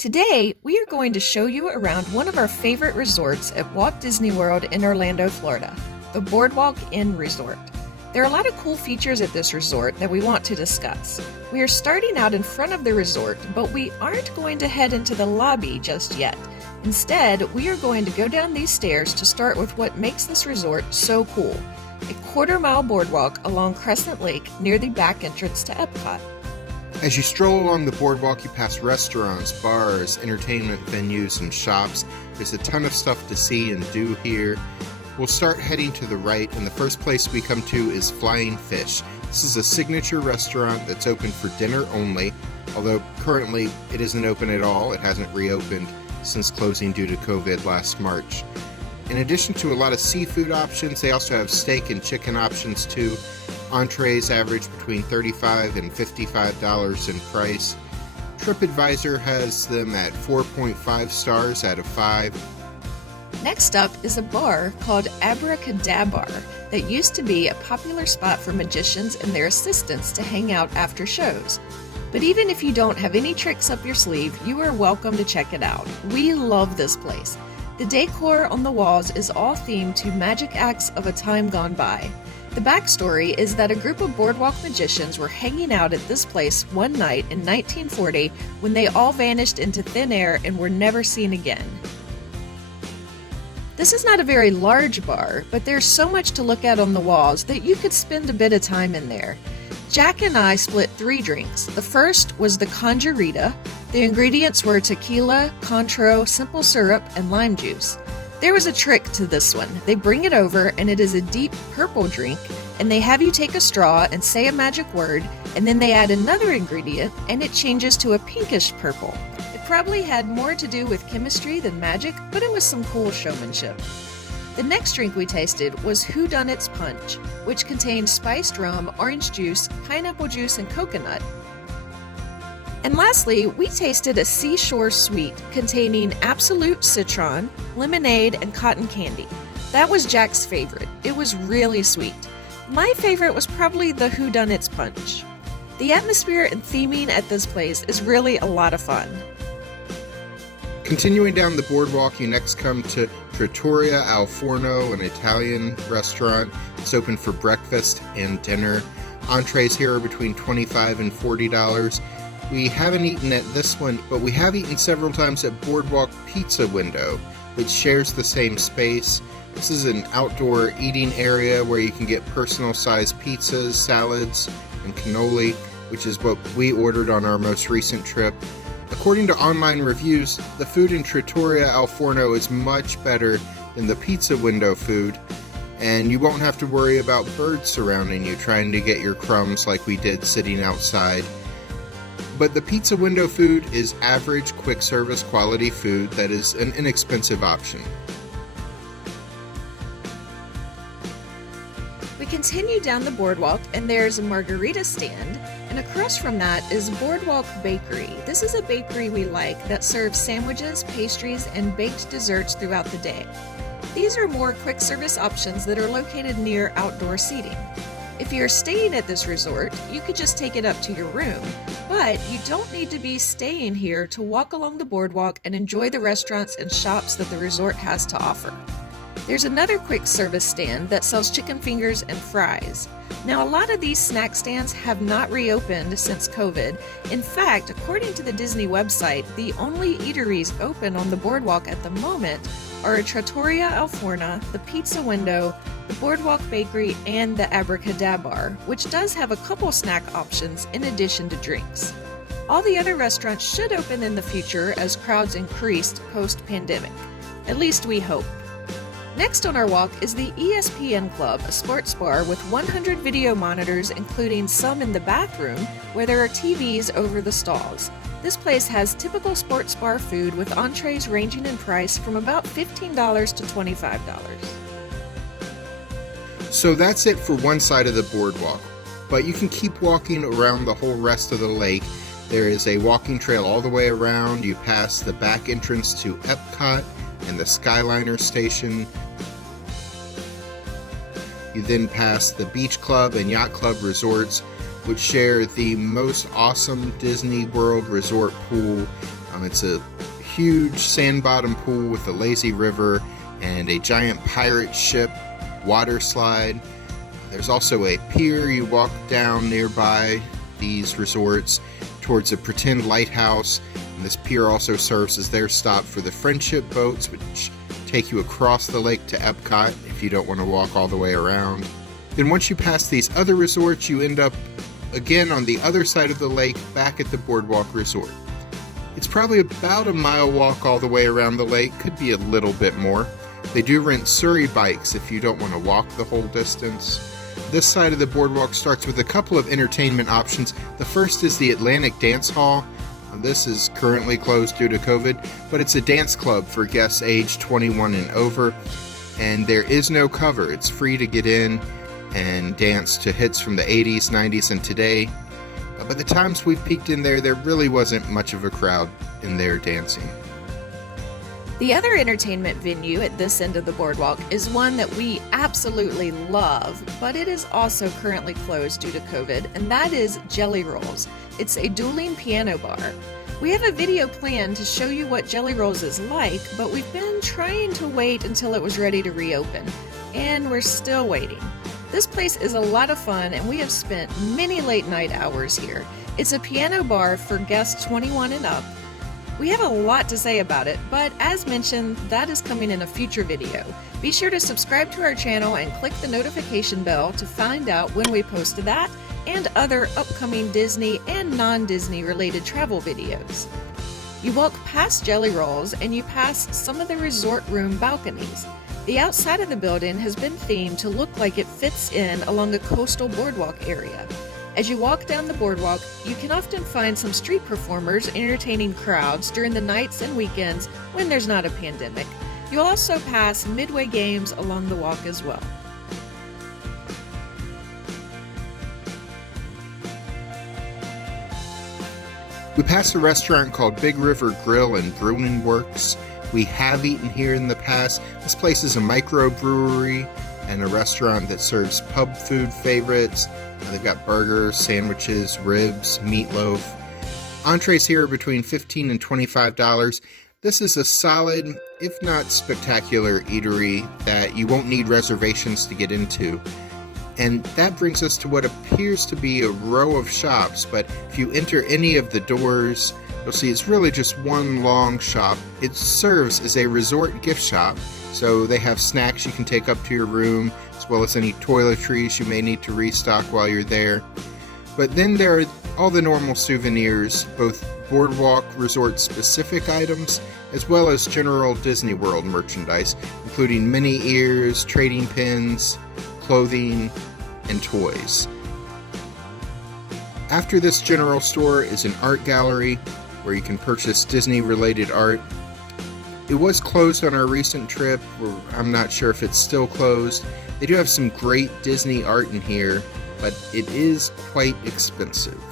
Today, we are going to show you around one of our favorite resorts at Walt Disney World in Orlando, Florida, the Boardwalk Inn Resort. There are a lot of cool features at this resort that we want to discuss. We are starting out in front of the resort, but we aren't going to head into the lobby just yet. Instead, we are going to go down these stairs to start with what makes this resort so cool, a quarter-mile boardwalk along Crescent Lake near the back entrance to Epcot. As you stroll along the boardwalk, you pass restaurants, bars, entertainment venues, and shops. There's a ton of stuff to see and do here. We'll start heading to the right, and the first place we come to is Flying Fish. This is a signature restaurant that's open for dinner only, although currently it isn't open at all. It hasn't reopened since closing due to COVID last March. In addition to a lot of seafood options, they also have steak and chicken options too. Entrees average between $35 and $55 in price. TripAdvisor has them at 4.5 stars out of 5. Next up is a bar called Abracadabra that used to be a popular spot for magicians and their assistants to hang out after shows. But even if you don't have any tricks up your sleeve, you are welcome to check it out. We love this place. The decor on the walls is all themed to magic acts of a time gone by. The backstory is that a group of boardwalk magicians were hanging out at this place one night in 1940 when they all vanished into thin air and were never seen again. This is not a very large bar, but there's so much to look at on the walls that you could spend a bit of time in there. Jack and I split 3 drinks. The first was the Conjurita. The ingredients were tequila, Cointreau, simple syrup, and lime juice. There was a trick to this one. They bring it over and it is a deep purple drink, and they have you take a straw and say a magic word, and then they add another ingredient and it changes to a pinkish purple. It probably had more to do with chemistry than magic, but it was some cool showmanship. The next drink we tasted was Whodunit's Punch, which contained spiced rum, orange juice, pineapple juice, and coconut. And lastly, we tasted a seashore sweet containing absolute citron, lemonade, and cotton candy. That was Jack's favorite. It was really sweet. My favorite was probably the Whodunit's Punch. The atmosphere and theming at this place is really a lot of fun. Continuing down the boardwalk, you next come to Pretoria Alforno, an Italian restaurant. It's open for breakfast and dinner. Entrees here are between $25 and $40. We haven't eaten at this one, but we have eaten several times at Boardwalk Pizza Window, which shares the same space. This is an outdoor eating area where you can get personal-sized pizzas, salads, and cannoli, which is what we ordered on our most recent trip. According to online reviews, the food in Pretoria Alforno is much better than the Pizza Window food, and you won't have to worry about birds surrounding you trying to get your crumbs like we did sitting outside. But the Pizza Window food is average, quick service quality food that is an inexpensive option. We continue down the boardwalk and there's a margarita stand, and across from that is Boardwalk Bakery. This is a bakery we like that serves sandwiches, pastries, and baked desserts throughout the day. These are more quick service options that are located near outdoor seating. If you're staying at this resort, you could just take it up to your room, but you don't need to be staying here to walk along the boardwalk and enjoy the restaurants and shops that the resort has to offer. There's another quick service stand that sells chicken fingers and fries. Now, a lot of these snack stands have not reopened since COVID. In fact, according to the Disney website, the only eateries open on the boardwalk at the moment are Pretoria Alforno, the Pizza Window, the Boardwalk Bakery, and the Abracadabra, which does have a couple snack options in addition to drinks. All the other restaurants should open in the future as crowds increased post-pandemic. At least we hope. Next on our walk is the ESPN Club, a sports bar with 100 video monitors, including some in the bathroom where there are TVs over the stalls. This place has typical sports bar food with entrees ranging in price from about $15 to $25. So that's it for one side of the boardwalk, but you can keep walking around the whole rest of the lake. There is a walking trail all the way around. You pass the back entrance to Epcot and the Skyliner station. You then pass the Beach Club and Yacht Club resorts, which share the most awesome Disney World resort pool. It's a huge sand bottom pool with a lazy river and a giant pirate ship water slide. There's also a pier you walk down nearby these resorts towards a pretend lighthouse, and this pier also serves as their stop for the friendship boats, which take you across the lake to Epcot if you don't want to walk all the way around. Then once you pass these other resorts, you end up again on the other side of the lake back at the Boardwalk Resort. It's probably about a mile walk all the way around the lake, could be a little bit more. They do rent Surrey bikes if you don't want to walk the whole distance. This side of the boardwalk starts with a couple of entertainment options. The first is the Atlantic Dance Hall. This is currently closed due to COVID, but it's a dance club for guests aged 21 and over, and there is no cover. It's free to get in and dance to hits from the 80s, 90s, and today. But the times we've peeked in there really wasn't much of a crowd in there dancing. The other entertainment venue at this end of the boardwalk is one that we absolutely love, but it is also currently closed due to COVID, and that is Jelly Rolls. It's a dueling piano bar. We have a video planned to show you what Jelly Rolls is like, but we've been trying to wait until it was ready to reopen, and we're still waiting. This place is a lot of fun, and we have spent many late night hours here. It's a piano bar for guests 21 and up. We have a lot to say about it, but as mentioned, that is coming in a future video. Be sure to subscribe to our channel and click the notification bell to find out when we post that and other upcoming Disney and non-Disney related travel videos. You walk past Jelly Rolls and you pass some of the resort room balconies. The outside of the building has been themed to look like it fits in along a coastal boardwalk area. As you walk down the boardwalk, you can often find some street performers entertaining crowds during the nights and weekends when there's not a pandemic. You'll also pass midway games along the walk as well. We passed a restaurant called Big River Grill and Brewing Works. We have eaten here in the past. This place is a microbrewery and a restaurant that serves pub food favorites. They've got burgers, sandwiches, ribs, meatloaf. Entrees here are between $15 and $25. This is a solid, if not spectacular, eatery that you won't need reservations to get into. And that brings us to what appears to be a row of shops, but if you enter any of the doors, you'll see it's really just one long shop. It serves as a resort gift shop, so they have snacks you can take up to your room, as well as any toiletries you may need to restock while you're there. But then there are all the normal souvenirs, both Boardwalk Resort specific items, as well as general Disney World merchandise, including mini ears, trading pins, clothing, and toys. After this general store is an art gallery where you can purchase Disney-related art. It was closed on our recent trip, or I'm not sure if it's still closed. They do have some great Disney art in here, but it is quite expensive.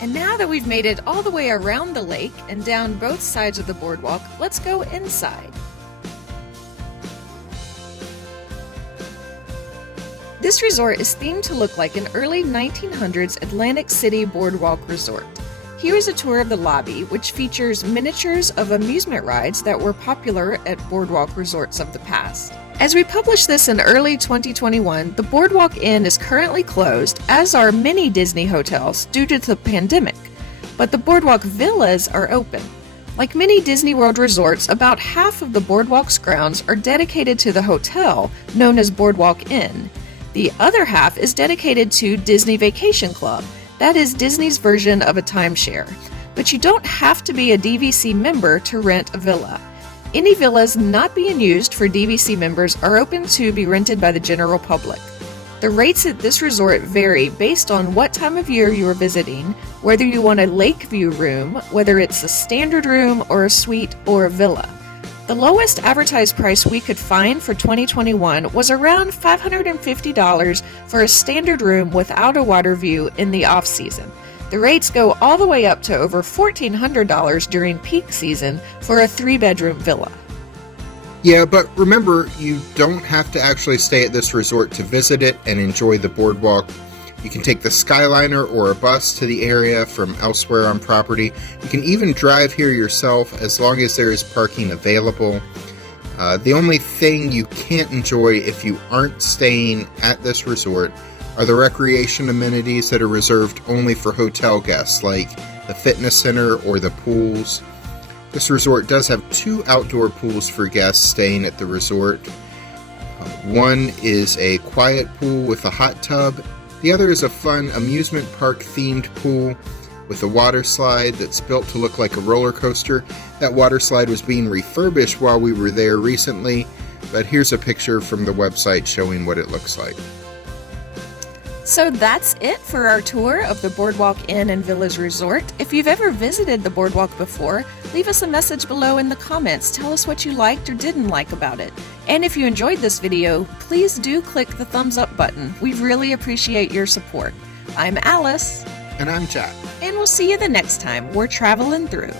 And now that we've made it all the way around the lake and down both sides of the boardwalk, let's go inside. This resort is themed to look like an early 1900s Atlantic City boardwalk resort. Here is a tour of the lobby, which features miniatures of amusement rides that were popular at boardwalk resorts of the past. As we publish this in early 2021, the Boardwalk Inn is currently closed, as are many Disney hotels due to the pandemic, but the Boardwalk Villas are open. Like many Disney World resorts, about half of the Boardwalk's grounds are dedicated to the hotel, known as Boardwalk Inn. The other half is dedicated to Disney Vacation Club. That is Disney's version of a timeshare. But you don't have to be a DVC member to rent a villa. Any villas not being used for DVC members are open to be rented by the general public. The rates at this resort vary based on what time of year you are visiting, whether you want a lake view room, whether it's a standard room or a suite or a villa. The lowest advertised price we could find for 2021 was around $550 for a standard room without a water view in the off-season. The rates go all the way up to over $1,400 during peak season for a 3-bedroom villa. Yeah, but remember, you don't have to actually stay at this resort to visit it and enjoy the boardwalk. You can take the Skyliner or a bus to the area from elsewhere on property. You can even drive here yourself as long as there is parking available. The only thing you can't enjoy if you aren't staying at this resort are the recreation amenities that are reserved only for hotel guests, like the fitness center or the pools. This resort does have 2 outdoor pools for guests staying at the resort. One is a quiet pool with a hot tub. The other is a fun amusement park themed pool with a water slide that's built to look like a roller coaster. That water slide was being refurbished while we were there recently, but here's a picture from the website showing what it looks like. So that's it for our tour of the Boardwalk Inn and Villas Resort. If you've ever visited the Boardwalk before, leave us a message below in the comments. Tell us what you liked or didn't like about it. And if you enjoyed this video, please do click the thumbs up button. We really appreciate your support. I'm Alice. And I'm Jack. And we'll see you the next time we're traveling through.